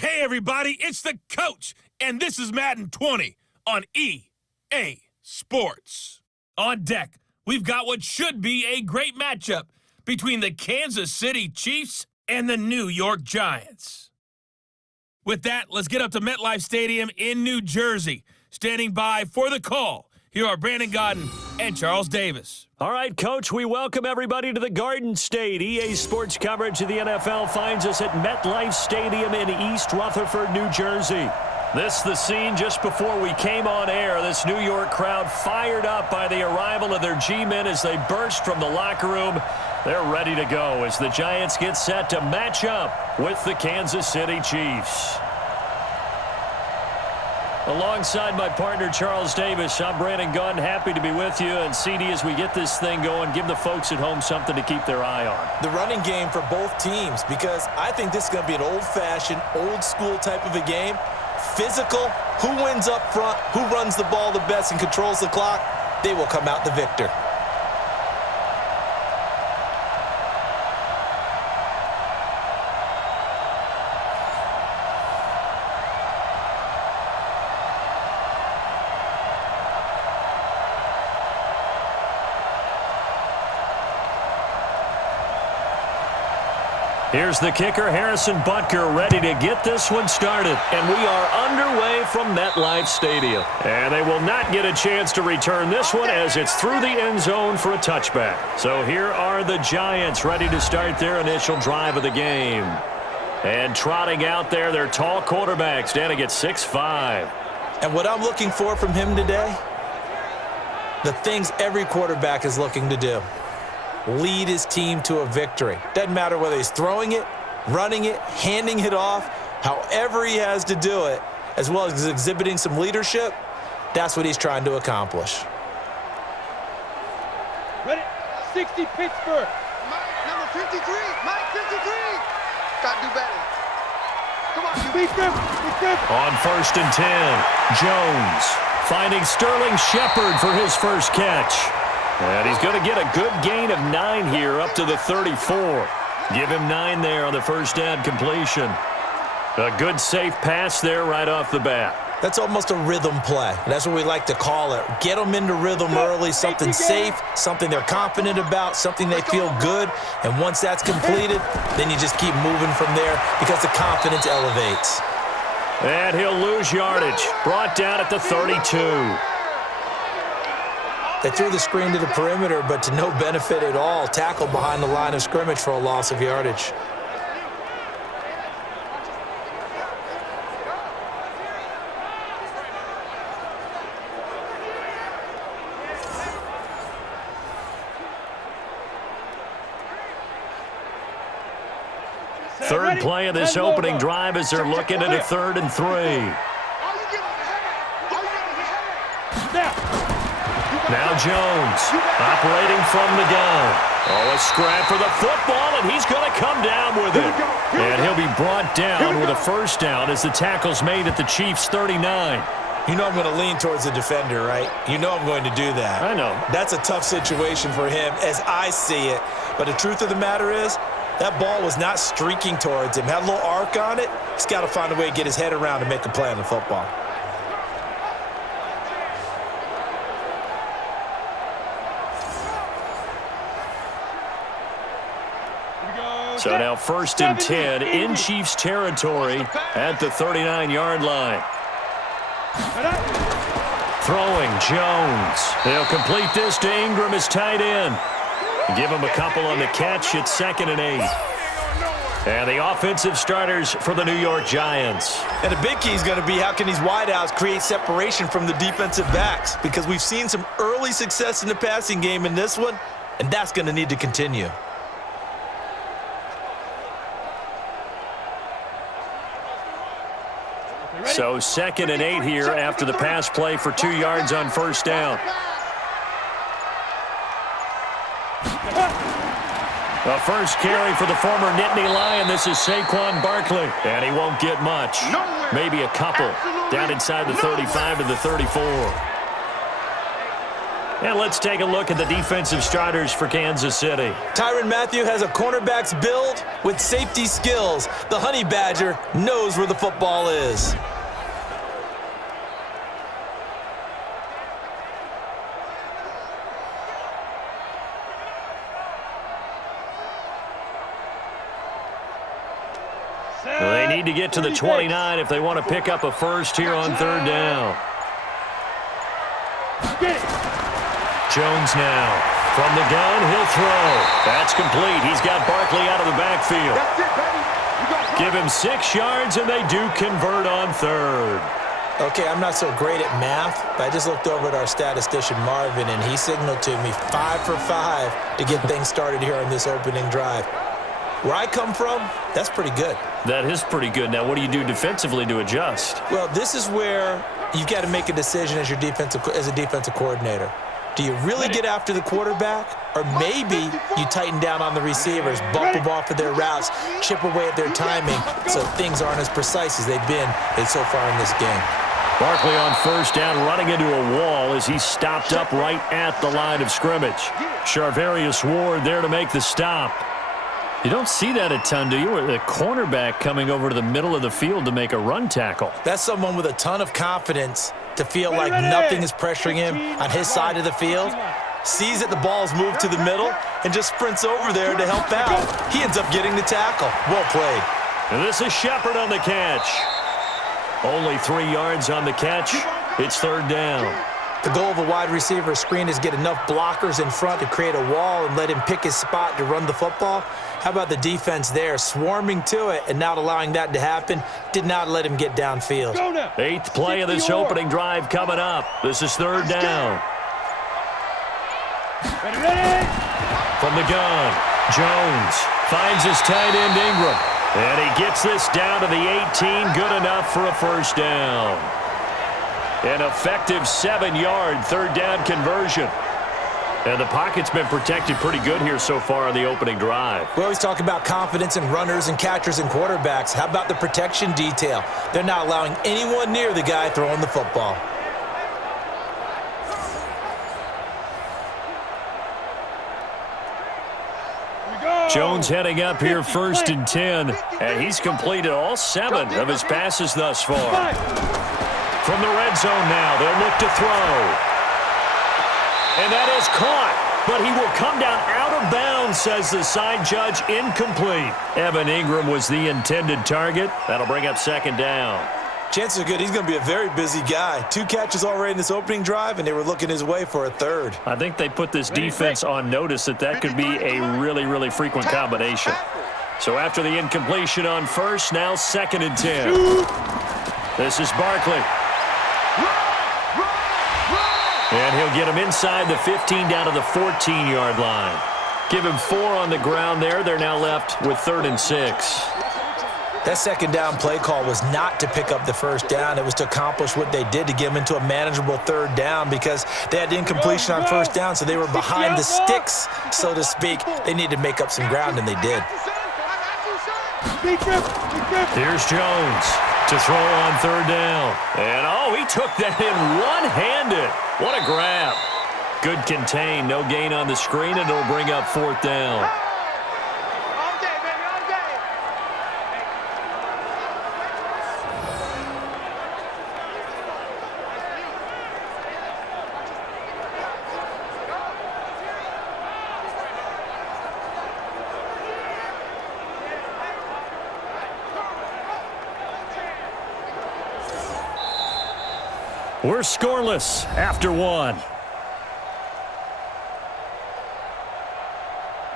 Hey everybody, it's the coach, and this is Madden 20 on EA Sports. On deck, we've got what should be a great matchup between the Kansas City Chiefs and the New York Giants. With that, let's get up to MetLife Stadium in New Jersey. Standing by for the call, here are Brandon Godden and Charles Davis. All right, Coach, we welcome everybody to the Garden State. EA Sports coverage of the NFL finds us at MetLife Stadium in East Rutherford, New Jersey. This the scene just before we came on air. This New York crowd fired up by the arrival of their G-men as they burst from the locker room. They're ready to go as the Giants get set to match up with the Kansas City Chiefs. Alongside my partner, Charles Davis, I'm Brandon Gunn. Happy to be with you. And CD, as we get this thing going, give the folks at home something to keep their eye on. The running game for both teams, because I think this is going to be an old-fashioned, old-school type of a game. Physical, who wins up front, who runs the ball the best and controls the clock, they will come out the victor. Here's the kicker, Harrison Butker, ready to get this one started. And we are underway from MetLife Stadium. And they will not get a chance to return this one as it's through the end zone for a touchback. So here are the Giants ready to start their initial drive of the game. And trotting out there, their tall quarterback standing at 6'5". And what I'm looking for from him today, the things every quarterback is looking to do. Lead his team to a victory. Doesn't matter whether he's throwing it, running it, handing it off, however he has to do it, as well as exhibiting some leadership, that's what he's trying to accomplish. Ready? 60 Pittsburgh. Mike, number 53. Mike, 53. Got to do better. Come on, you beat them. On 1st and 10, Jones finding Sterling Shepard for his first catch. And he's going to get a good gain of 9 here up to the 34. Give him 9 there on the first down completion. A good safe pass there right off the bat. That's almost a rhythm play. That's what we like to call it. Get them into rhythm early, something safe, something they're confident about, something they feel good. And once that's completed, then you just keep moving from there because the confidence elevates. And he'll lose yardage. Brought down at the 32. They threw the screen to the perimeter, but to no benefit at all. Tackled behind the line of scrimmage for a loss of yardage. Third play of this opening drive as they're looking at a 3rd and 3. Now Jones, operating from the gun. Oh, a scrap for the football, and he's going to come down with it. And he'll be brought down with a first down as the tackle's made at the Chiefs' 39. You know I'm going to lean towards the defender, right? You know I'm going to do that. I know. That's a tough situation for him as I see it. But the truth of the matter is, that ball was not streaking towards him. Had a little arc on it. He's got to find a way to get his head around and make a play on the football. So now 1st and 10 in Chiefs territory at the 39-yard line. Throwing Jones. They'll complete this to Ingram as tight end. Give him a couple on the catch at 2nd and 8. And the offensive starters for the New York Giants. And the big key is going to be how can these wideouts create separation from the defensive backs, because we've seen some early success in the passing game in this one, and that's going to need to continue. So 2nd and 8 here after the pass play for 2 yards on first down. The first carry for the former Nittany Lion. This is Saquon Barkley. And he won't get much. Maybe a couple. Down inside the 35 to the 34. And let's take a look at the defensive starters for Kansas City. Tyrann Mathieu has a cornerback's build with safety skills. The Honey Badger knows where the football is. They need to get to the 29 if they want to pick up a first here on third down. Jones now. From the gun, he'll throw. That's complete. He's got Barkley out of the backfield. Give him 6 yards, and they do convert on third. Okay, I'm not so great at math, but I just looked over at our statistician, Marvin, and he signaled to me 5 for 5 to get things started here on this opening drive. Where I come from, that's pretty good. That is pretty good. Now, what do you do defensively to adjust? Well, this is where you've got to make a decision as a defensive coordinator. Do you really get after the quarterback, or maybe you tighten down on the receivers, bump them off of their routes, chip away at their timing so things aren't as precise as they've been so far in this game? Barkley on first down, running into a wall as he stopped up right at the line of scrimmage. Charvarius Ward there to make the stop. You don't see that a ton, do you? Or the cornerback coming over to the middle of the field to make a run tackle. That's someone with a ton of confidence to feel like nothing is pressuring him on his side of the field. Sees that the ball's moved to the middle and just sprints over there to help out. He ends up getting the tackle. Well played. And this is Shepard on the catch. Only 3 yards on the catch. It's third down. The goal of a wide receiver screen is get enough blockers in front to create a wall and let him pick his spot to run the football. How about the defense there, swarming to it and not allowing that to happen? Did not let him get downfield. 8th play of this opening drive coming up. This is third down. From the gun, Jones finds his tight end Ingram. And he gets this down to the 18, good enough for a first down. An effective 7-yard third down conversion. And the pocket's been protected pretty good here so far on the opening drive. We always talk about confidence in runners and catchers and quarterbacks. How about the protection detail? They're not allowing anyone near the guy throwing the football. Jones heading up here first and 10. And he's completed all 7 of his passes thus far. From the red zone now, they'll look to throw. And that is caught, but he will come down out of bounds, says the side judge. Incomplete. Evan Ingram was the intended target. That'll bring up second down. Chances are good he's going to be a very busy guy. 2 catches already in this opening drive, and they were looking his way for a third. I think they put this defense on notice that could be a really, really frequent combination. So after the incompletion on first, now second and 10. This is Barkley. And he'll get him inside the 15 down to the 14-yard line. Give him 4 on the ground there. They're now left with 3rd and 6. That second down play call was not to pick up the first down. It was to accomplish what they did to get him into a manageable third down because they had the incompletion on first down, so they were behind the sticks, so to speak. They needed to make up some ground, and they did. Here's Jones to throw on third down. And, he took that in one-handed. What a grab. Good contain. No gain on the screen, and it'll bring up 4th down. All day, baby, all day. We're scoreless after 1.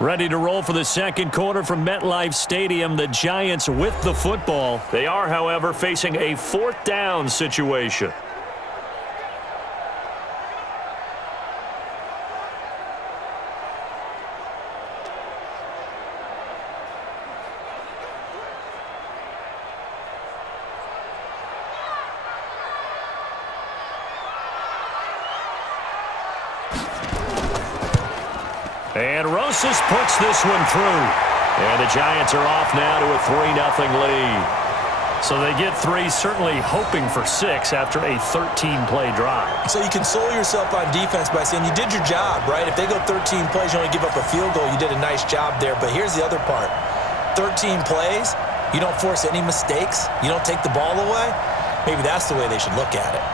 Ready to roll for the second quarter from MetLife Stadium. The Giants with the football. They are, however, facing a 4th down situation. And Rosas puts this one through. And the Giants are off now to a 3-0 lead. So they get 3, certainly hoping for 6 after a 13-play drive. So you console yourself on defense by saying you did your job, right? If they go 13 plays, you only give up a field goal, you did a nice job there. But here's the other part. 13 plays, you don't force any mistakes, you don't take the ball away. Maybe that's the way they should look at it.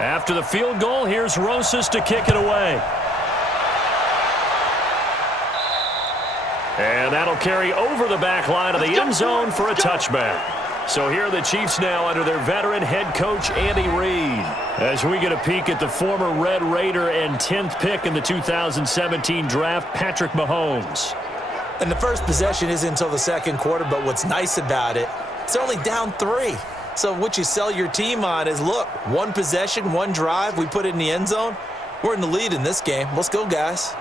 After the field goal, here's Rosas to kick it away. And that'll carry over the back line of the end zone for a touchback. So here are the Chiefs now under their veteran head coach, Andy Reid. As we get a peek at the former Red Raider and 10th pick in the 2017 draft, Patrick Mahomes. And the first possession isn't until the second quarter, but what's nice about it, it's only down 3. So what you sell your team on is, look, 1 possession, 1 drive, we put it in the end zone. We're in the lead in this game. Let's go, guys.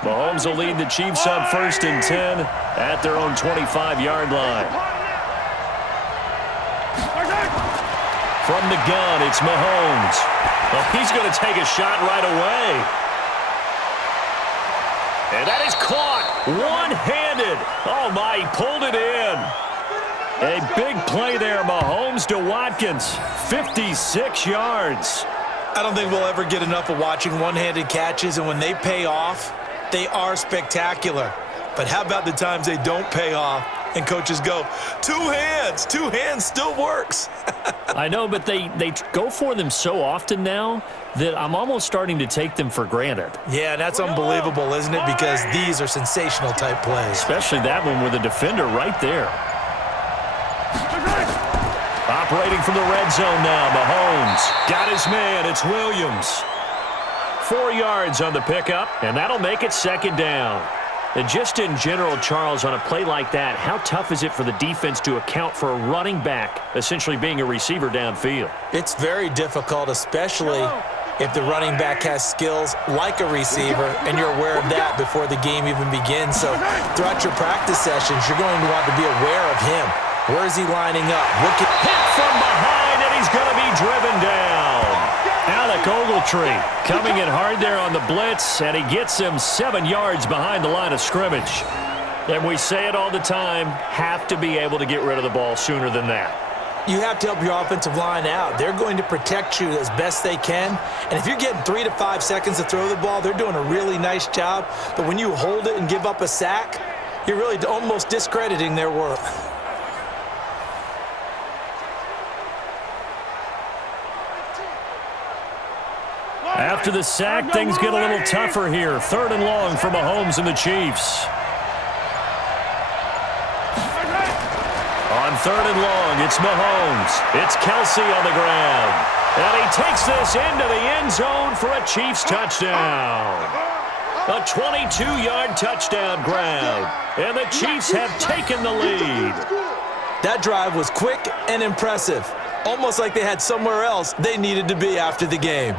Mahomes will lead the Chiefs on 1st and 10 at their own 25-yard line. From the gun, it's Mahomes. Well, he's going to take a shot right away. And that is caught one-handed. Oh, my, he pulled it in. A big play there, Mahomes to Watkins, 56 yards. I don't think we'll ever get enough of watching one-handed catches, and when they pay off, they are spectacular. But how about the times they don't pay off and coaches go, 2 hands, 2 hands still works. I know, but they go for them so often now that I'm almost starting to take them for granted. Yeah, that's unbelievable, isn't it? Because these are sensational type plays. Especially that one with a defender right there. Operating from the red zone now, Mahomes. Got his man, it's Williams. 4 yards on the pickup, and that'll make it 2nd down. And just in general, Charles, on a play like that, how tough is it for the defense to account for a running back essentially being a receiver downfield? It's very difficult, especially if the running back has skills like a receiver, and you're aware of that before the game even begins. So throughout your practice sessions, you're going to want to be aware of him. Where is he lining up? Hit from behind, and he's going to be driven down. Alec Ogletree coming in hard there on the blitz, and he gets him 7 yards behind the line of scrimmage. And we say it all the time, have to be able to get rid of the ball sooner than that. You have to help your offensive line out. They're going to protect you as best they can. And if you're getting 3 to 5 seconds to throw the ball, they're doing a really nice job. But when you hold it and give up a sack, you're really almost discrediting their work. After the sack, things get a little tougher here. 3rd and long for Mahomes and the Chiefs. On 3rd and long, it's Mahomes. It's Kelsey on the ground. And he takes this into the end zone for a Chiefs touchdown. A 22-yard touchdown grab. And the Chiefs have taken the lead. That drive was quick and impressive. Almost like they had somewhere else they needed to be after the game.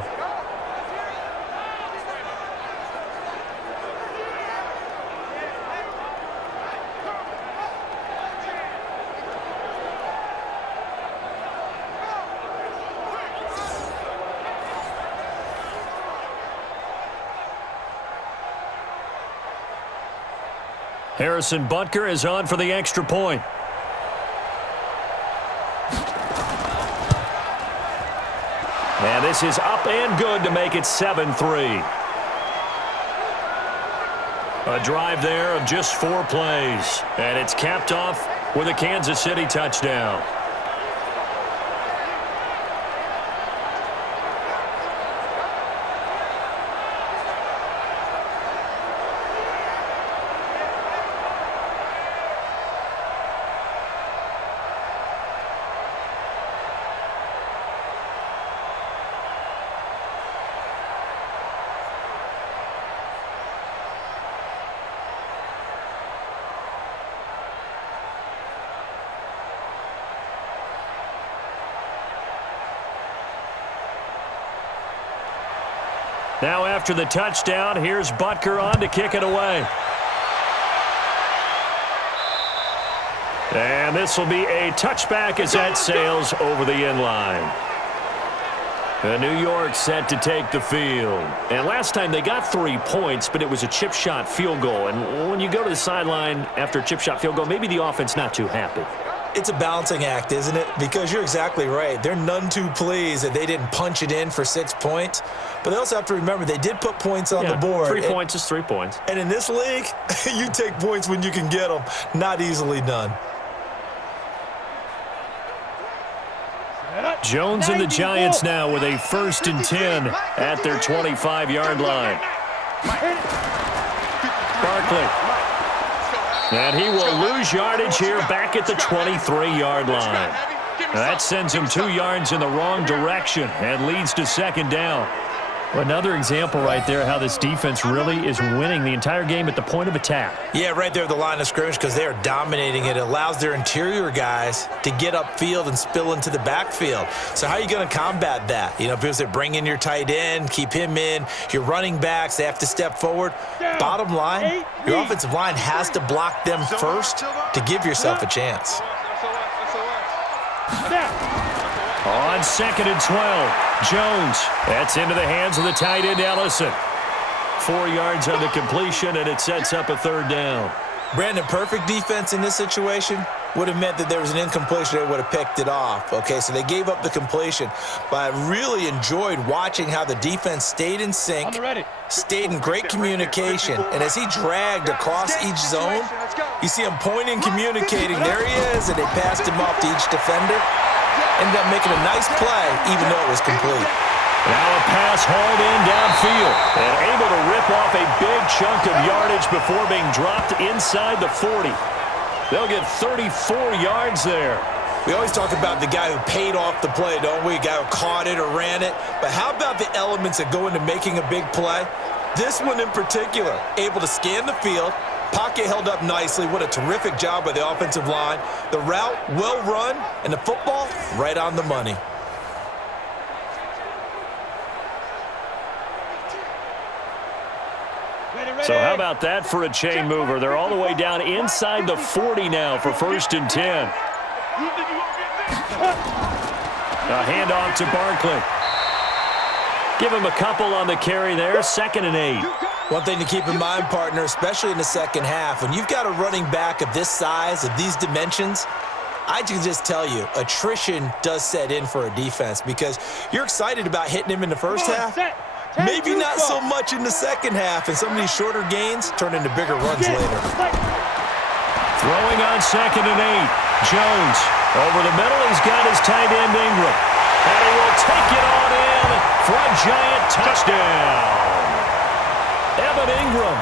Harrison Butker is on for the extra point. And this is up and good to make it 7-3. A drive there of just 4 plays. And it's capped off with a Kansas City touchdown. Now after the touchdown, here's Butker on to kick it away. And this will be a touchback as that sails over the end line. New York set to take the field. And last time they got 3 points, but it was a chip shot field goal. And when you go to the sideline after a chip shot field goal, maybe the offense not too happy. It's a balancing act, isn't it? Because you're exactly right. They're none too pleased that they didn't punch it in for 6 points. But they also have to remember they did put points on the board. 3 points is 3 points. And in this league, you take points when you can get them. Not easily done. Jones and the Giants now with a 1st and 10 at their 25-yard line. Barkley. And he will lose yardage here back at the 23-yard line. That sends him 2 yards in the wrong direction and leads to 2nd down. Another example right there how this defense really is winning the entire game at the point of attack. Yeah, right there at the line of scrimmage because they are dominating it. It allows their interior guys to get upfield and spill into the backfield. So how are you going to combat that? You know, because they bring in your tight end, keep him in. Your running backs, they have to step forward. Bottom line, your offensive line has to block them first to give yourself a chance. On 2nd and 12, Jones. That's into the hands of the tight end, Ellison. 4 yards on the completion, and it sets up a 3rd down. Brandon, perfect defense in this situation would have meant that there was an incompletion. They would have picked it off. Okay, so they gave up the completion. But I really enjoyed watching how the defense stayed in sync, stayed in great communication. And as he dragged across each zone, you see him pointing, communicating. There he is, and they passed him off to each defender. Ended up making a nice play, even though it was complete. Now a pass hauled in downfield and able to rip off a big chunk of yardage before being dropped inside the 40. They'll get 34 yards there. We always talk about the guy who paid off the play, don't we? The guy who caught it or ran it. But how about the elements that go into making a big play? This one in particular, able to scan the field, pocket held up nicely. What a terrific job by the offensive line. The route, well run, and the football, right on the money. So how about that for a chain mover? They're all the way down inside the 40 now for 1st and 10. A handoff to Barkley. Give him a couple on the carry there. 2nd and 8. One thing to keep in mind, partner, especially in the second half, when you've got a running back of this size, of these dimensions, I can just tell you, attrition does set in for a defense because you're excited about hitting him in the first half. Maybe not so much in the second half, and some of these shorter gains turn into bigger runs later. Throwing on 2nd and 8. Jones over the middle. He's got his tight end Ingram. And he will take it on in for a giant touchdown. Evan Ingram,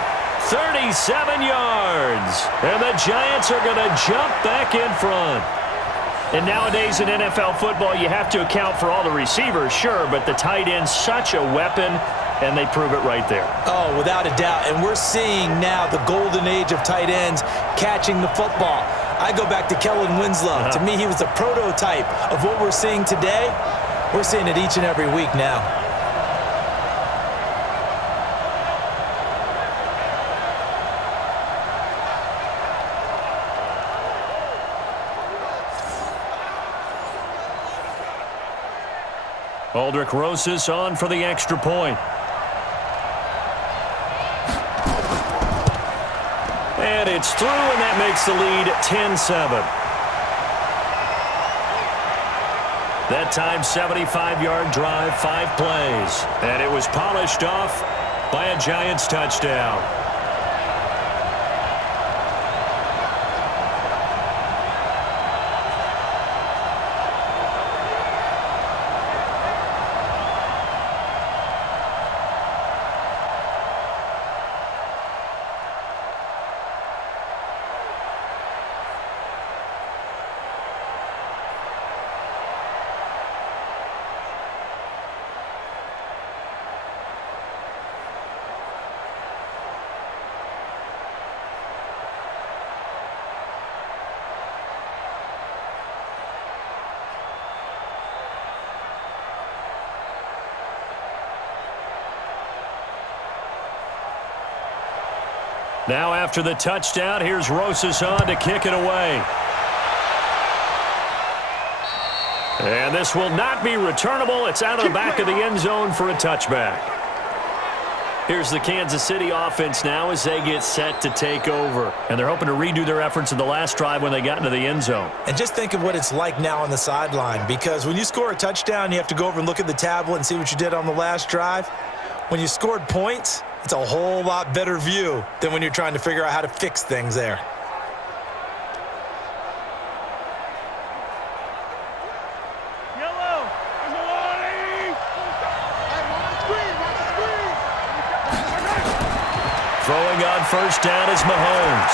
37 yards. And the Giants are going to jump back in front. And nowadays in NFL football, you have to account for all the receivers, sure, but the tight end's such a weapon, and they prove it right there. Oh, without a doubt. And we're seeing now the golden age of tight ends catching the football. I go back to Kellen Winslow. To me, he was a prototype of what we're seeing today. We're seeing it each and every week now. Aldrich Rosas on for the extra point. And it's through, and that makes the lead 10-7. That time, 75-yard drive, 5 plays. And it was polished off by a Giants touchdown. Now after the touchdown, here's Rosas on to kick it away. And this will not be returnable. It's out of the back of the end zone for a touchback. Here's the Kansas City offense now as they get set to take over. And they're hoping to redo their efforts in the last drive when they got into the end zone. And just think of what it's like now on the sideline, because when you score a touchdown, you have to go over and look at the tablet and see what you did on the last drive. When you scored points, it's a whole lot better view than when you're trying to figure out how to fix things there. Throwing on first down is Mahomes.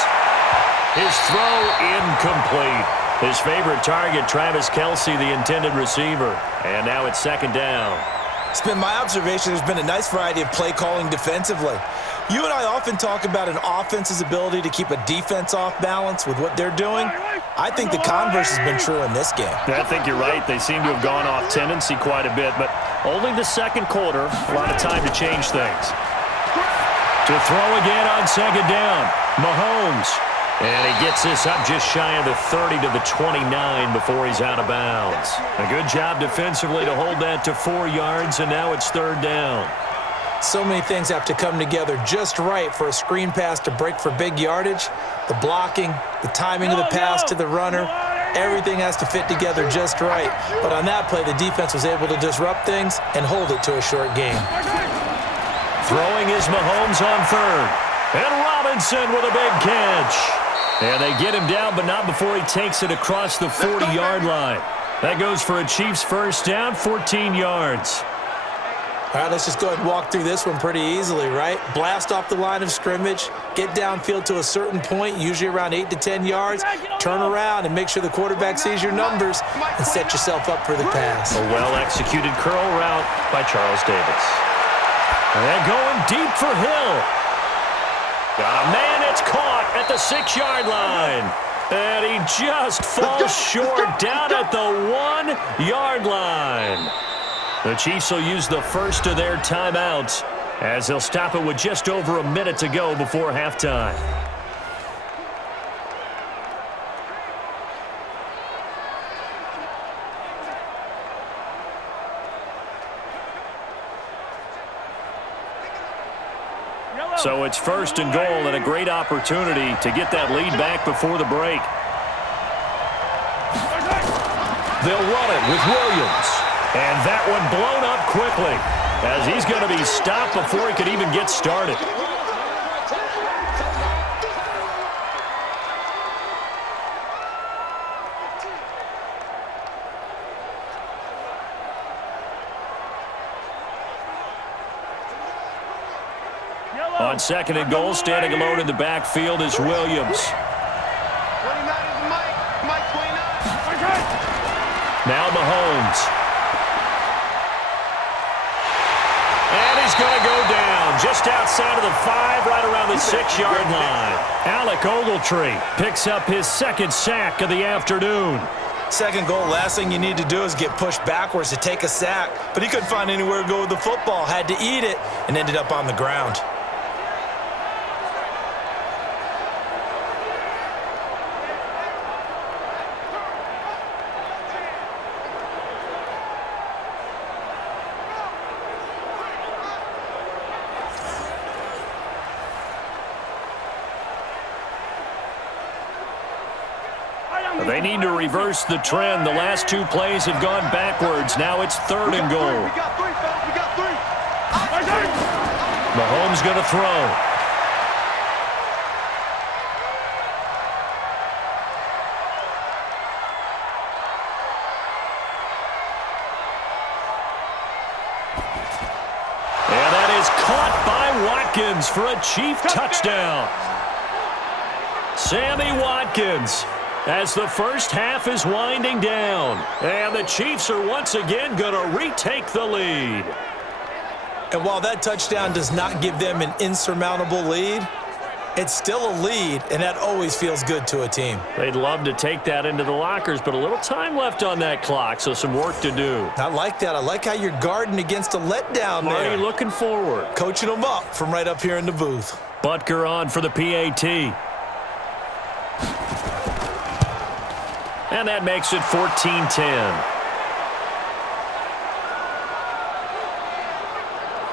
His throw incomplete. His favorite target, Travis Kelce, the intended receiver. And now it's second down. It's been my observation there's been a nice variety of play calling defensively. You and I often talk about an offense's ability to keep a defense off balance with what they're doing. I think the converse has been true in this game. I think you're right. They seem to have gone off tendency quite a bit, but only the second quarter, a lot of time to change things. To throw again on second down, Mahomes. And he gets this up just shy of the 30 to the 29 before he's out of bounds. A good job defensively to hold that to 4 yards, and now it's third down. So many things have to come together just right for a screen pass to break for big yardage. The blocking, the timing of the pass to the runner, everything has to fit together just right. But on that play, the defense was able to disrupt things and hold it to a short game. Throwing is Mahomes on third. And Robinson with a big catch. And they get him down, but not before he takes it across the 40-yard line. That goes for a Chiefs first down, 14 yards. All right, let's just go ahead and walk through this one pretty easily, right? Blast off the line of scrimmage, get downfield to a certain point, usually around 8 to 10 yards, turn around and make sure the quarterback sees your numbers and set yourself up for the pass. A well-executed curl route by Charles Davis. And they're going deep for Hill. Got a man that's caught at the 6-yard line. And he just falls short down at the 1-yard line. The Chiefs will use the first of their timeouts as they'll stop it with just over a minute to go before halftime. So it's first and goal and a great opportunity to get that lead back before the break. They'll run it with Williams. And that one blown up quickly as he's going to be stopped before he could even get started. On second and goal, standing alone in the backfield is Williams. Now Mahomes. And he's going to go down just outside of the 5, right around the 6-yard line. Alec Ogletree picks up his second sack of the afternoon. Second goal, last thing you need to do is get pushed backwards to take a sack. But he couldn't find anywhere to go with the football, had to eat it, and ended up on the ground. They need to reverse the trend. The last 2 plays have gone backwards. Now it's third and goal. We got 3, fellas. We got 3. Mahomes going to throw. And that is caught by Watkins for a Chief touchdown. Sammy Watkins. As the first half is winding down. And the Chiefs are once again going to retake the lead. And while that touchdown does not give them an insurmountable lead, it's still a lead, and that always feels good to a team. They'd love to take that into the lockers, but a little time left on that clock, so some work to do. I like that. I like how you're guarding against a letdown there. Marty looking forward. Coaching them up from right up here in the booth. Butker on for the PAT. And that makes it 14-10.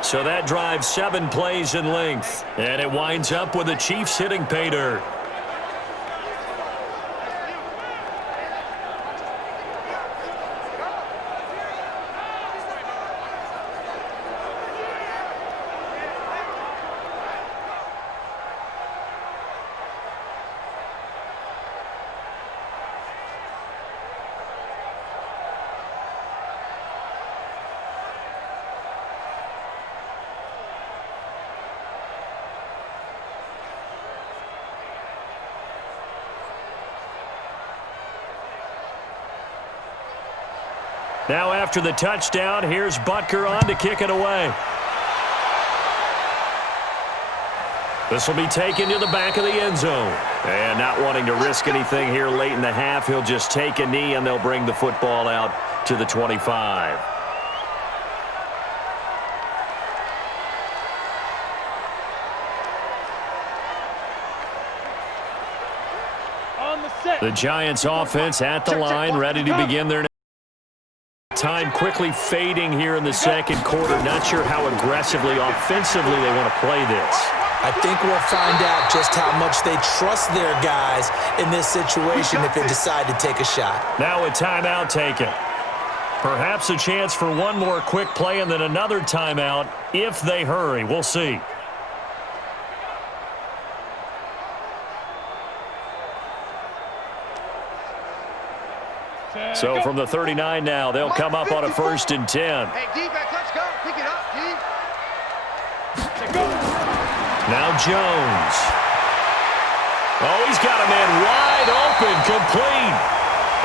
So that drives 7 plays in length. And it winds up with the Chiefs hitting pay dirt. Now after the touchdown, here's Butker on to kick it away. This will be taken to the back of the end zone. And not wanting to risk anything here late in the half, he'll just take a knee and they'll bring the football out to the 25. On the set. The Giants offense at the line, ready to begin their time quickly fading here in the second quarter. Not sure how aggressively, offensively they want to play this. I think we'll find out just how much they trust their guys in this situation if they decide to take a shot. Now a timeout taken. Perhaps a chance for one more quick play and then another timeout if they hurry. We'll see. So from the 39 now, they'll come up on a 1st and 10. Hey, defense, let's go. Pick it up, D. Now Jones. Oh, he's got a man wide open, complete.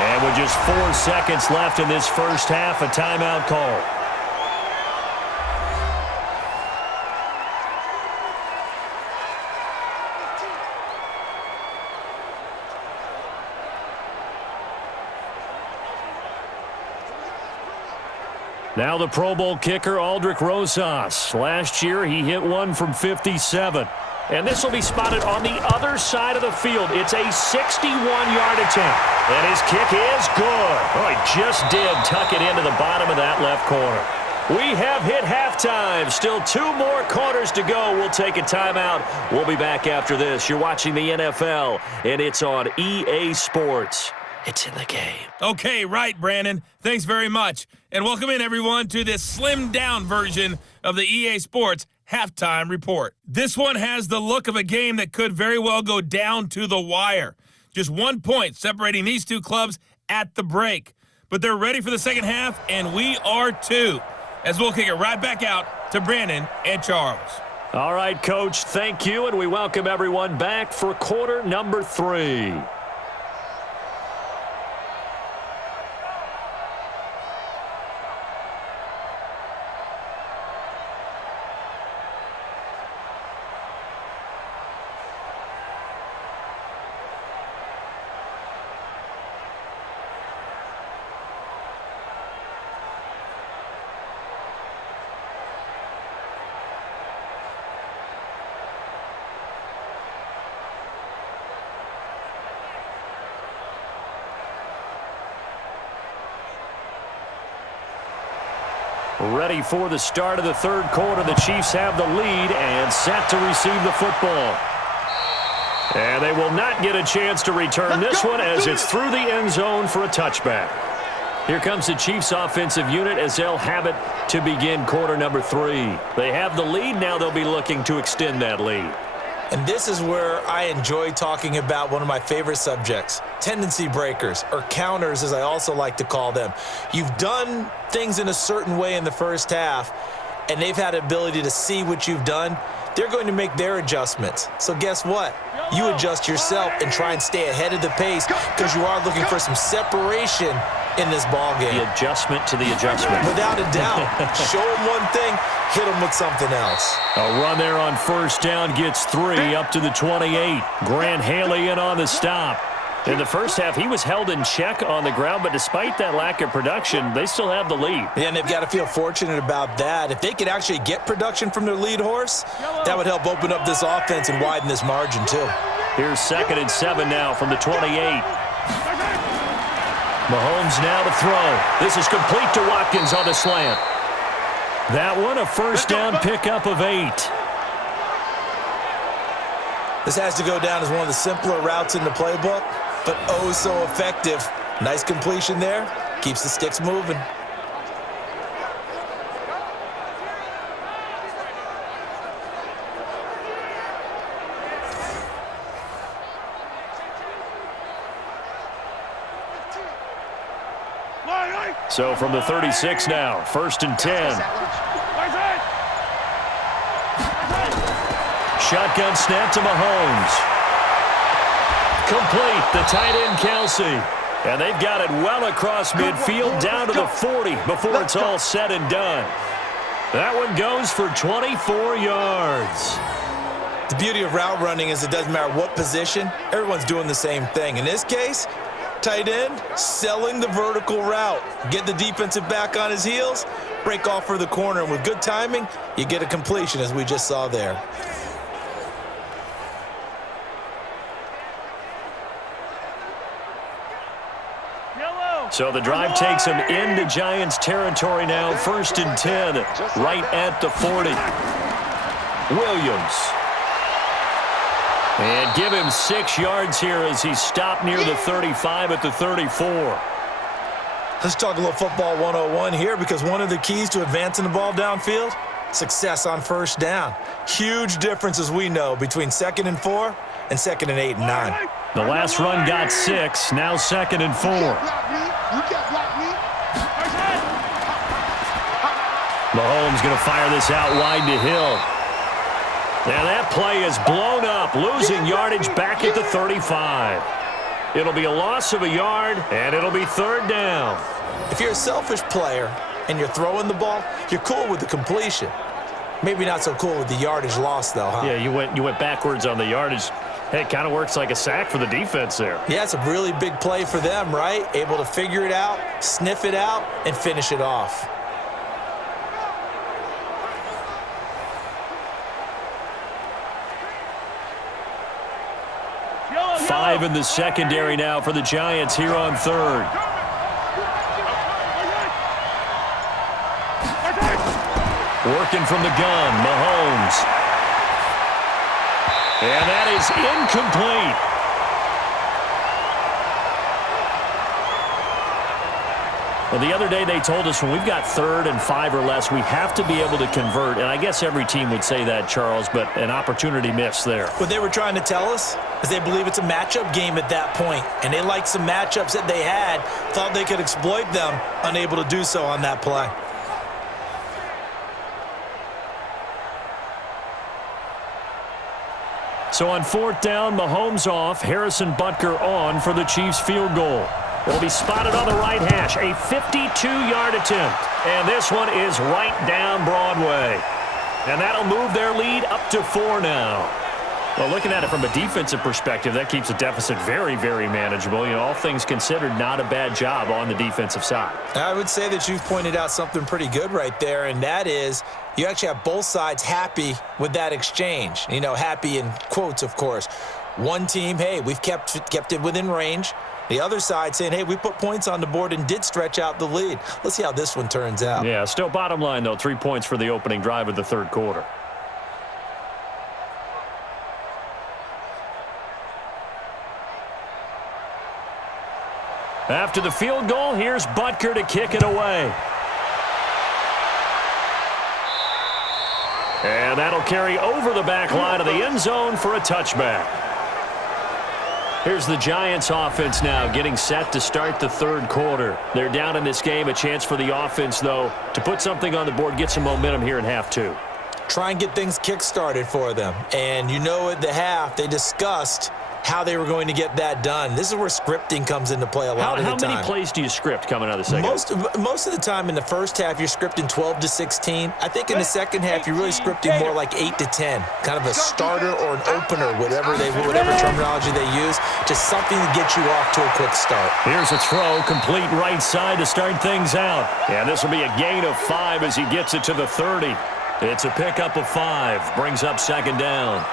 And with just 4 seconds left in this first half, a timeout call. Now the Pro Bowl kicker, Aldrick Rosas. Last year, he hit one from 57. And this will be spotted on the other side of the field. It's a 61-yard attempt. And his kick is good. Oh, he just did tuck it into the bottom of that left corner. We have hit halftime. Still 2 more quarters to go. We'll take a timeout. We'll be back after this. You're watching the NFL, and it's on EA Sports. It's in the game. Okay, right, Brandon. Thanks very much. And welcome in, everyone, to this slimmed-down version of the EA Sports Halftime Report. This one has the look of a game that could very well go down to the wire. Just 1 point separating these two clubs at the break. But they're ready for the second half, and we are too, as we'll kick it right back out to Brandon and Charles. All right, Coach, thank you, and we welcome everyone back for quarter number 3. Ready for the start of the third quarter. The Chiefs have the lead and set to receive the football. And they will not get a chance to return this one as it's through the end zone for a touchback. Here comes the Chiefs offensive unit as they'll have it to begin quarter number 3. They have the lead. Now they'll be looking to extend that lead. And this is where I enjoy talking about one of my favorite subjects, tendency breakers, or counters as I also like to call them. You've done things in a certain way in the first half, and they've had the ability to see what you've done. They're going to make their adjustments. So guess what? You adjust yourself and try and stay ahead of the pace because you are looking for some separation in this ball game. The adjustment to the adjustment. Without a doubt. Show them one thing, hit them with something else. A run there on first down gets 3 up to the 28. Grant Haley in on the stop. In the first half, he was held in check on the ground, but despite that lack of production, they still have the lead. Yeah, and they've got to feel fortunate about that. If they could actually get production from their lead horse, that would help open up this offense and widen this margin too. Here's 2nd and 7 now from the 28. Mahomes now to throw. This is complete to Watkins on the slant. That one a first down pickup of 8. This has to go down as one of the simpler routes in the playbook, but oh so effective. Nice completion there. Keeps the sticks moving. So from the 36 now, 1st and 10. Shotgun snap to Mahomes. Complete, the tight end Kelsey. And they've got it well across midfield down to the 40 before it's all said and done. That one goes for 24 yards. The beauty of route running is it doesn't matter what position, everyone's doing the same thing. In this case, tight end selling the vertical route. Get the defensive back on his heels, break off for the corner, and with good timing, you get a completion as we just saw there. So the drive takes him into Giants territory now, 1st and 10, right at the 40. Williams. And give him 6 yards here as he stopped near the 35 at the 34. Let's talk a little football 101 here, because one of the keys to advancing the ball downfield, success on first down. Huge difference, as we know, between 2nd and 4 and 2nd and 8 and 9. The last run got 6, now 2nd and 4. Mahomes going to fire this out wide to Hill. And that play is blown up, losing yardage back at the 35. It'll be a loss of a yard, and it'll be 3rd down. If you're a selfish player and you're throwing the ball, you're cool with the completion. Maybe not so cool with the yardage loss, though, huh? Yeah, you went backwards on the yardage. Hey, it kind of works like a sack for the defense there. Yeah, it's a really big play for them, right? Able to figure it out, sniff it out, and finish it off. Five in the secondary now for the Giants here on 3rd. Working from the gun, Mahomes. And that is incomplete. Well, the other day they told us when we've got 3rd and 5 or less, we have to be able to convert. And I guess every team would say that, Charles, but an opportunity missed there. What they were trying to tell us is they believe it's a matchup game at that point, and they liked some matchups that they had, thought they could exploit them, unable to do so on that play. So on 4th down, Mahomes off, Harrison Butker on for the Chiefs field goal. It'll be spotted on the right hash, a 52-yard attempt. And this one is right down Broadway. And that'll move their lead up to 4 now. Well, looking at it from a defensive perspective, that keeps the deficit very, very manageable. You know, all things considered, not a bad job on the defensive side. I would say that you've pointed out something pretty good right there, and that is you actually have both sides happy with that exchange. You know, happy in quotes, of course. One team, hey, we've kept it within range. The other side saying, hey, we put points on the board and did stretch out the lead. Let's see how this one turns out. Yeah, still bottom line, though, 3 points for the opening drive of the 3rd quarter. After the field goal, here's Butker to kick it away. And that'll carry over the back line of the end zone for a touchback. Here's the Giants offense now getting set to start the 3rd quarter. They're down in this game. A chance for the offense, though, to put something on the board, get some momentum here in half 2. Try and get things kick-started for them. And you know at the half they discussed how they were going to get that done. This is where scripting comes into play a lot of the time. How many plays do you script coming out of the second? Most of the time in the first half, you're scripting 12 to 16. I think in the second half, you're really scripting more like 8 to 10. Kind of a starter or an opener, whatever terminology they use. Just something to get you off to a quick start. Here's a throw, complete right side to start things out. And this will be a gain of 5 as he gets it to the 30. It's a pickup of 5, brings up second down.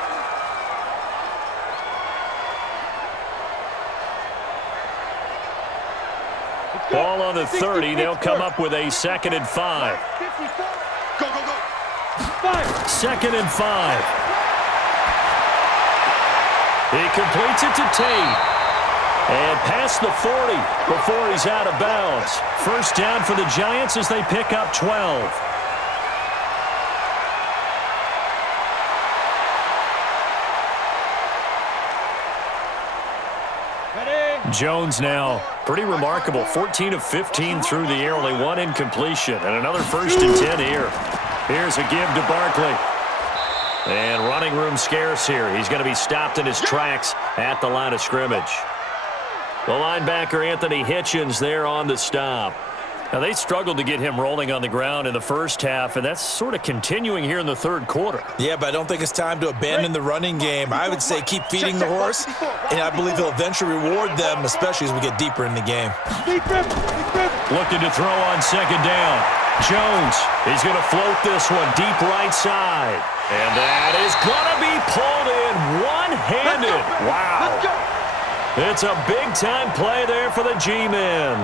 Ball on the 30. They'll come up with a 2nd and 5. Go, go, go. 2nd and 5. He completes it to Tate. And past the 40 before he's out of bounds. First down for the Giants as they pick up 12. Jones now, pretty remarkable, 14 of 15 through the air, only 1 incompletion, and another 1st and 10 here. Here's a give to Barkley. And running room scarce here. He's going to be stopped in his tracks at the line of scrimmage. The linebacker, Anthony Hitchens, there on the stop. Now, they struggled to get him rolling on the ground in the first half, and that's sort of continuing here in the third quarter. Yeah, but I don't think it's time to abandon the running game. I would say keep feeding the horse, and I believe he'll eventually reward them, especially as we get deeper in the game. Looking to throw on second down. Jones, he's going to float this one deep right side. And that is going to be pulled in one-handed. Wow. It's a big-time play there for the G-men.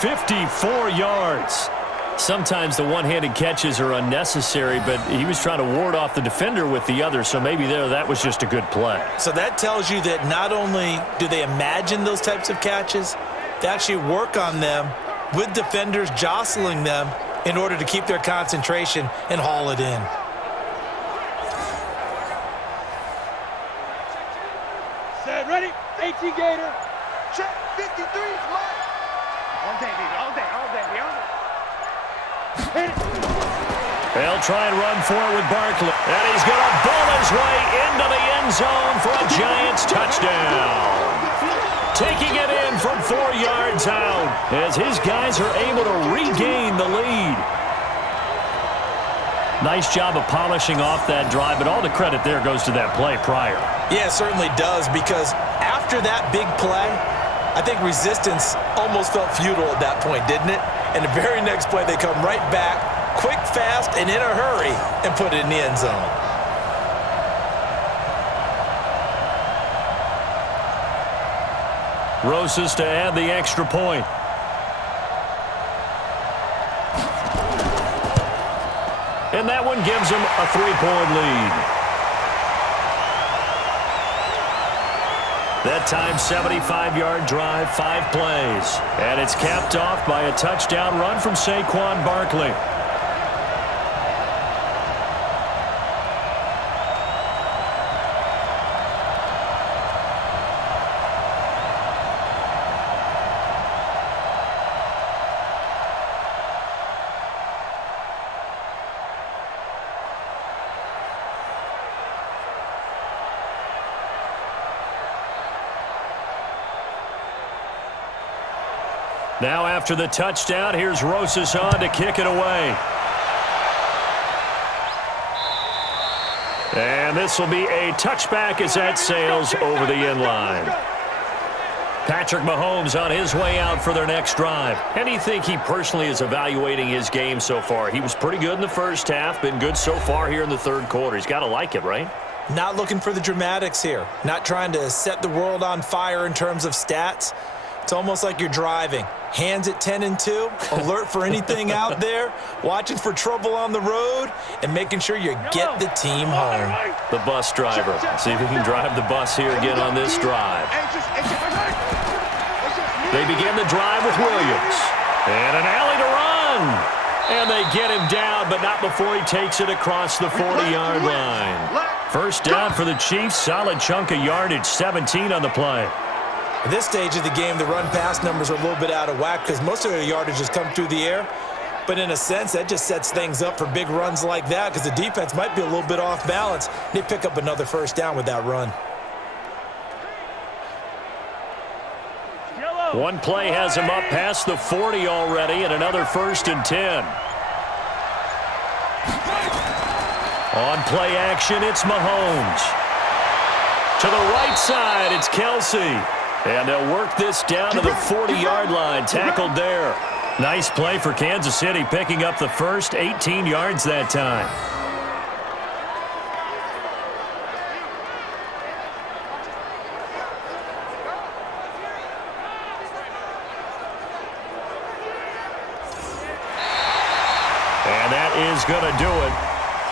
54 yards. Sometimes the one-handed catches are unnecessary, but he was trying to ward off the defender with the other, so maybe that was just a good play. So that tells you that not only do they imagine those types of catches, they actually work on them with defenders jostling them in order to keep their concentration and haul it in. Set, ready, 18 Gator. Check, 53 is mine. All day, baby, all day, all day, all day. Hit it. They'll try and run for it with Barkley. And he's going to bull his way into the end zone for a Giants touchdown. Taking it in from 4 yards out as his guys are able to regain the lead. Nice job of polishing off that drive, but all the credit there goes to that play prior. Yeah, it certainly does, because after that big play, I think resistance almost felt futile at that point, didn't it? And the very next play, they come right back, quick, fast, and in a hurry, and put it in the end zone. Rosas to add the extra point. And that one gives them a 3-point lead. That time, 75-yard drive, 5 plays. And it's capped off by a touchdown run from Saquon Barkley. Now after the touchdown, here's Rosas on to kick it away. And this will be a touchback as that sails over the end line. Patrick Mahomes on his way out for their next drive. And you think he personally is evaluating his game so far? He was pretty good in the first half, been good so far here in the third quarter. He's got to like it, right? Not looking for the dramatics here. Not trying to set the world on fire in terms of stats. It's almost like you're driving. Hands at 10 and 2, alert for anything out there, watching for trouble on the road, and making sure you get the team home. The bus driver. See if he can drive the bus here again on this drive. They begin the drive with Williams. And an alley to run. And they get him down, but not before he takes it across the 40-yard line. First down for the Chiefs. Solid chunk of yardage, 17 on the play. At this stage of the game, the run-pass numbers are a little bit out of whack because most of their yardage has come through the air. But in a sense, that just sets things up for big runs like that because the defense might be a little bit off balance. They pick up another first down with that run. One play has him up past the 40 already, and another 1st and 10. On play action, it's Mahomes. To the right side, it's Kelsey. And they'll work this down to the 40-yard line, tackled there. Nice play for Kansas City, picking up the first 18 yards that time. And that is going to do it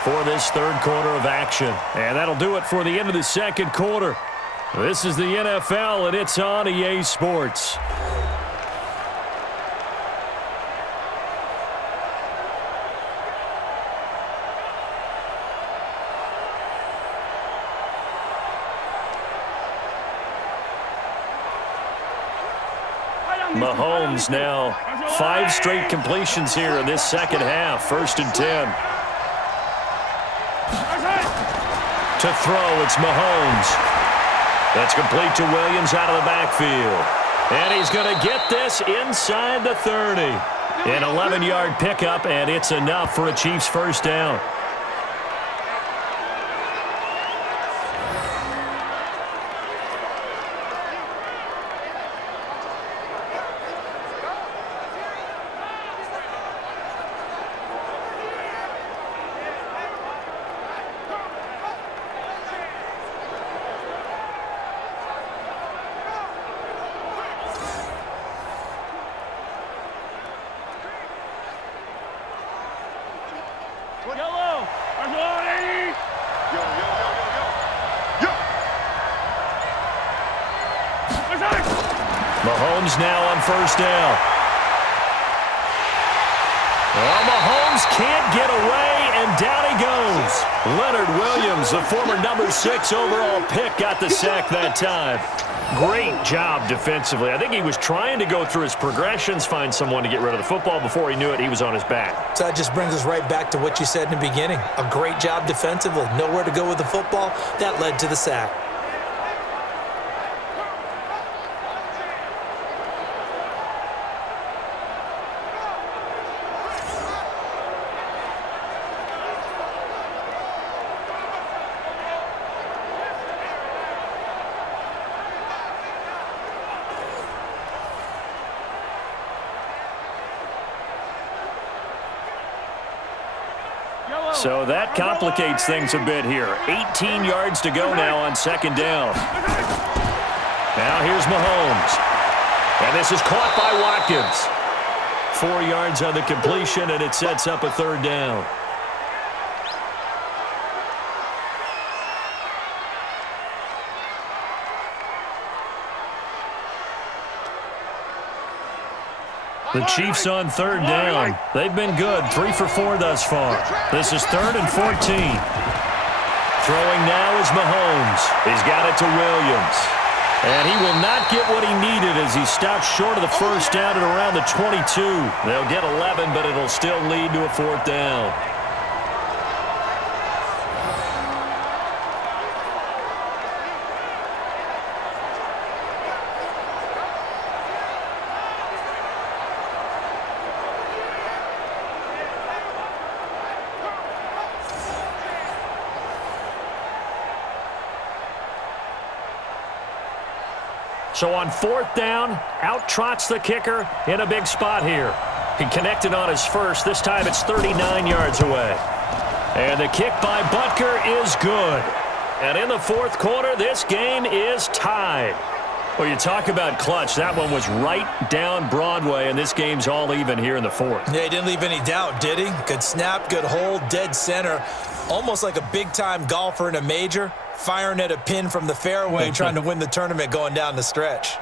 for this third quarter of action. And that'll do it for the end of the second quarter. This is the NFL, and it's on EA Sports. Mahomes now 5 straight completions here in this second half. 1st and 10. To throw, it's Mahomes. That's complete to Williams out of the backfield. And he's going to get this inside the 30. An 11-yard pickup, and it's enough for a Chiefs first down. Mahomes now on first down. Well, Mahomes can't get away, and down he goes. Leonard Williams, the former number 6 overall pick, got the sack that time. Great job defensively. I think he was trying to go through his progressions, find someone to get rid of the football. Before he knew it, he was on his back. So that just brings us right back to what you said in the beginning. A great job defensively. Nowhere to go with the football. That led to the sack. So that complicates things a bit here. 18 yards to go now on second down. Now here's Mahomes. And this is caught by Watkins. 4 yards on the completion, and it sets up a third down. The Chiefs on third down. They've been good, 3 for 4 thus far. This is 3rd and 14. Throwing now is Mahomes. He's got it to Williams. And he will not get what he needed as he stopped short of the first down at around the 22. They'll get 11, but it'll still lead to a 4th down. So on 4th down, out trots the kicker in a big spot here. He connected on his first. This time it's 39 yards away. And the kick by Butker is good. And in the 4th quarter, this game is tied. Well, you talk about clutch. That one was right down Broadway, and this game's all even here in the 4th. Yeah, he didn't leave any doubt, did he? Good snap, good hold, dead center. Almost like a big-time golfer in a major, firing at a pin from the fairway, trying to win the tournament going down the stretch.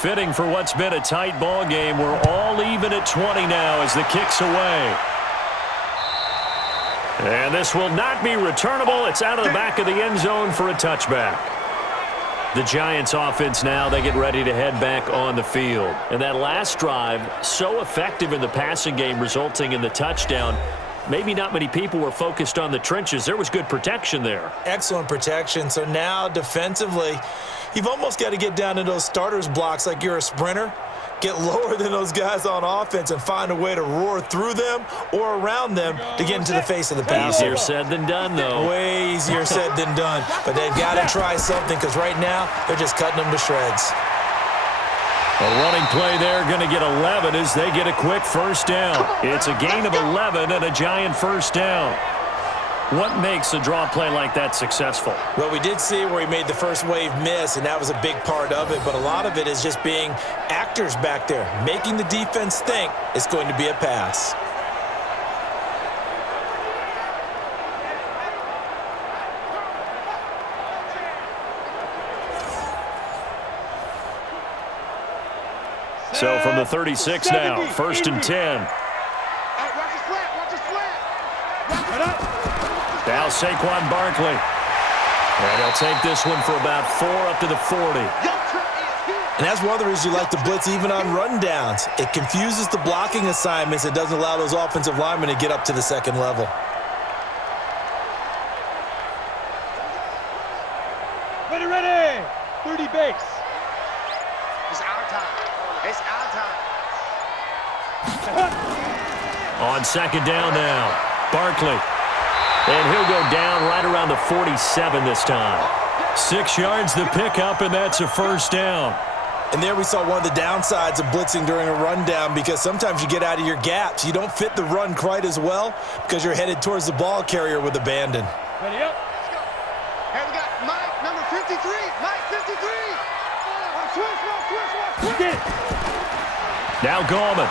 Fitting for what's been a tight ball game. We're all even at 20 now as the kick's away. And this will not be returnable. It's out of the back of the end zone for a touchback. The Giants offense now, they get ready to head back on the field. And that last drive, so effective in the passing game, resulting in the touchdown. Maybe not many people were focused on the trenches. There was good protection there. Excellent protection. So now defensively, you've almost got to get down to those starters blocks like you're a sprinter. Get lower than those guys on offense and find a way to roar through them or around them to get into the face of the passer. Easier said than done, though. Way easier said than done. But they've got to try something because right now they're just cutting them to shreds. A running play there, going to get 11 as they get a quick first down. It's a gain of 11 and a Giant first down. What makes a draw play like that successful? Well, we did see where he made the first wave miss, and that was a big part of it. But a lot of it is just being actors back there, making the defense think it's going to be a pass. So from the 36 now, first and 10. Now Saquon Barkley. And they'll take this one for about 4 up to the 40. And that's one of the reasons you like to blitz even on rundowns. It confuses the blocking assignments. It doesn't allow those offensive linemen to get up to the second level. Ready. 30 base. It's our time. It's our time. On second down now, Barkley. And he'll go down right around the 47 this time. 6 yards the pickup, and that's a first down. And there we saw one of the downsides of blitzing during a rundown because sometimes you get out of your gaps. You don't fit the run quite as well because you're headed towards the ball carrier with abandon. Ready up. Let's go. Here we got Mike, number 53. Mike, 53. Switch. Get it. Now Gallman.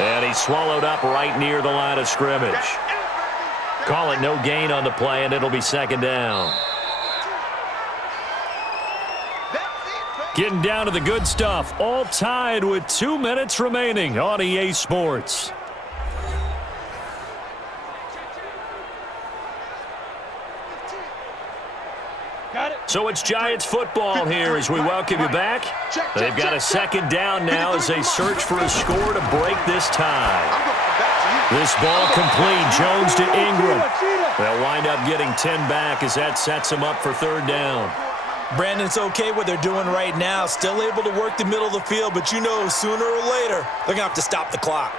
And he's swallowed up right near the line of scrimmage. Call it no gain on the play, and it'll be second down. Getting down to the good stuff. All tied with 2 minutes remaining on EA Sports. Got it. So it's Giants football here as we welcome you back. They've got a second down now as they search for a score to break this tie. This ball complete. Jones to Ingram. They'll wind up getting 10 back as that sets them up for third down. Brandon, it's okay what they're doing right now. Still able to work the middle of the field, but you know sooner or later they're going to have to stop the clock.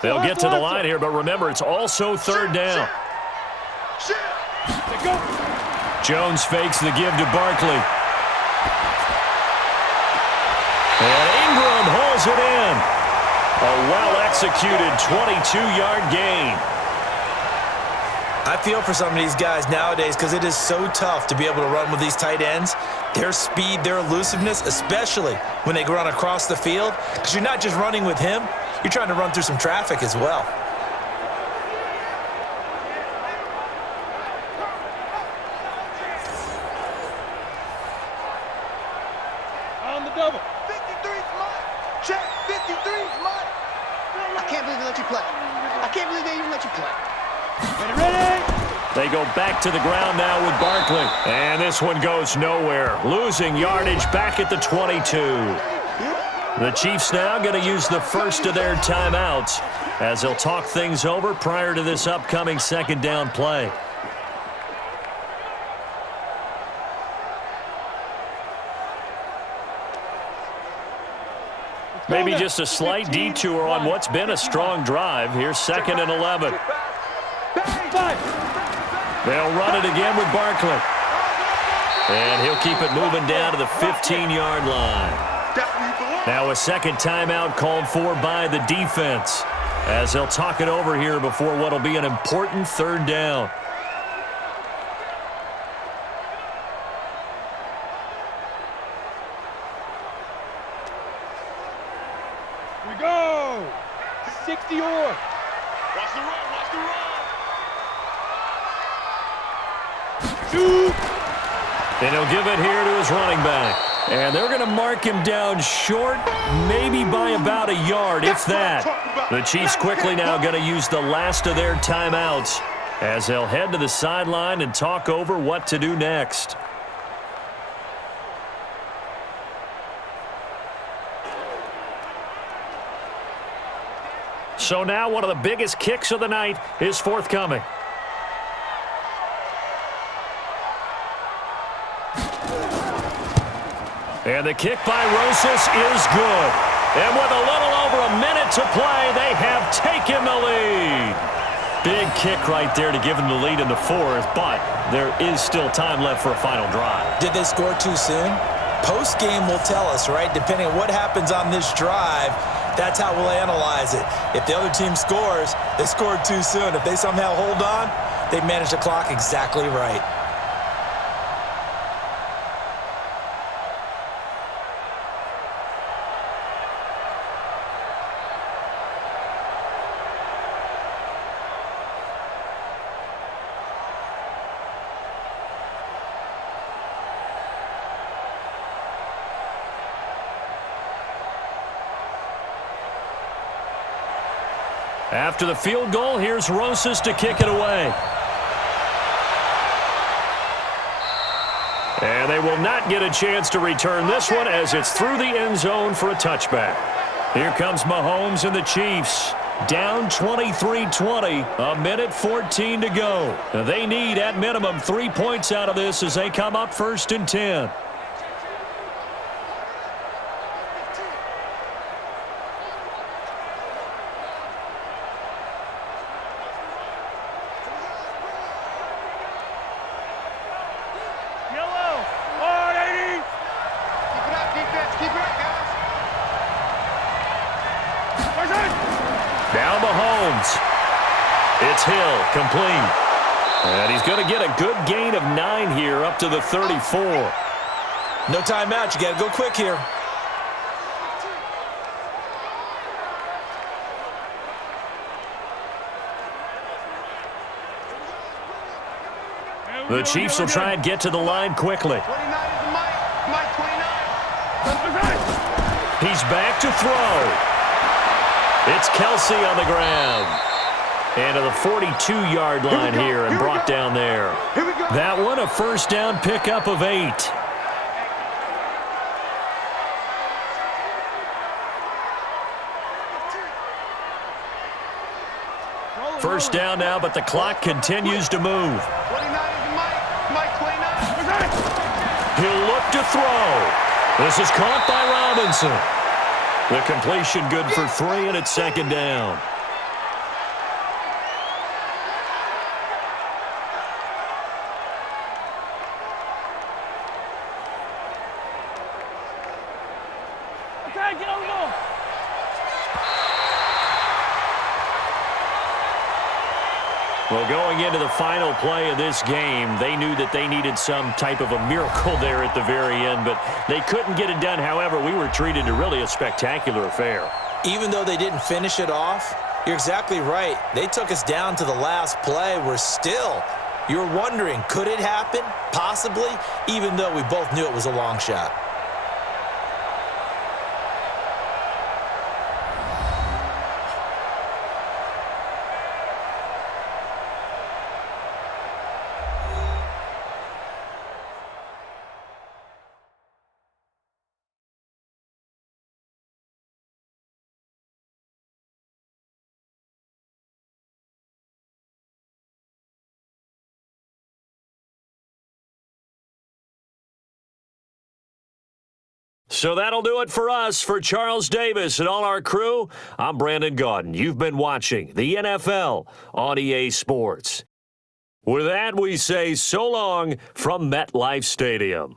They'll get to the line here, but remember, it's also third down. Jones fakes the give to Barkley. And Ingram hauls it in. A well-executed 22-yard gain. I feel for some of these guys nowadays because it is so tough to be able to run with these tight ends. Their speed, their elusiveness, especially when they run across the field, because you're not just running with him, you're trying to run through some traffic as well. On the double. 53's mine. Check. 53's mine. I can't believe they let you play. I can't believe they even let you play. Ready. They go back to the ground now with Barkley. And this one goes nowhere. Losing yardage back at the 22. The Chiefs now going to use the first of their timeouts as they'll talk things over prior to this upcoming second down play. Maybe just a slight detour on what's been a strong drive. Here's second and 11. They'll run it again with Barkley. And he'll keep it moving down to the 15-yard line. Now a second timeout called for by the defense as they'll talk it over here before what will be an important third down. We go. 60 or. Watch the run. Watch the run. Shoot. And he'll give it here to his running back. And they're going to mark him down short, maybe by about a yard, if that. The Chiefs quickly now going to use the last of their timeouts as they'll head to the sideline and talk over what to do next. So now one of the biggest kicks of the night is forthcoming. And the kick by Rosas is good. And with a little over a minute to play, they have taken the lead. Big kick right there to give them the lead in the fourth, but there is still time left for a final drive. Did they score too soon? Post-game will tell us, right? Depending on what happens on this drive, that's how we'll analyze it. If the other team scores, they scored too soon. If they somehow hold on, they managed the clock exactly right. After the field goal, here's Rosas to kick it away. And they will not get a chance to return this one as it's through the end zone for a touchback. Here comes Mahomes and the Chiefs. Down 23-20, a minute 14 to go. They need, at minimum, 3 points out of this as they come up 1st and 10. Now Mahomes. It's Hill, complete. And he's going to get a good gain of 9 here up to the 34. No timeout. You got to go quick here. The Chiefs will try and get to the line quickly. 29 is the Mike 29. He's back to throw. It's Kelsey on the ground. And to the 42-yard line here and brought down there. That one a first down pickup of 8. First down now, but the clock continues to move. 29 is the Mike 29. He'll look to throw. This is caught by Robinson. The completion good for 3, and it's 2nd down. Okay, get on the ball. Well, going into the final play of this game, they knew that they needed some type of a miracle there at the very end, but they couldn't get it done. However, we were treated to really a spectacular affair. Even though they didn't finish it off, you're exactly right. They took us down to the last play. You're wondering, could it happen? Possibly, even though we both knew it was a long shot. So that'll do it for us. For Charles Davis and all our crew, I'm Brandon Gaudin. You've been watching the NFL on EA Sports. With that, we say so long from MetLife Stadium.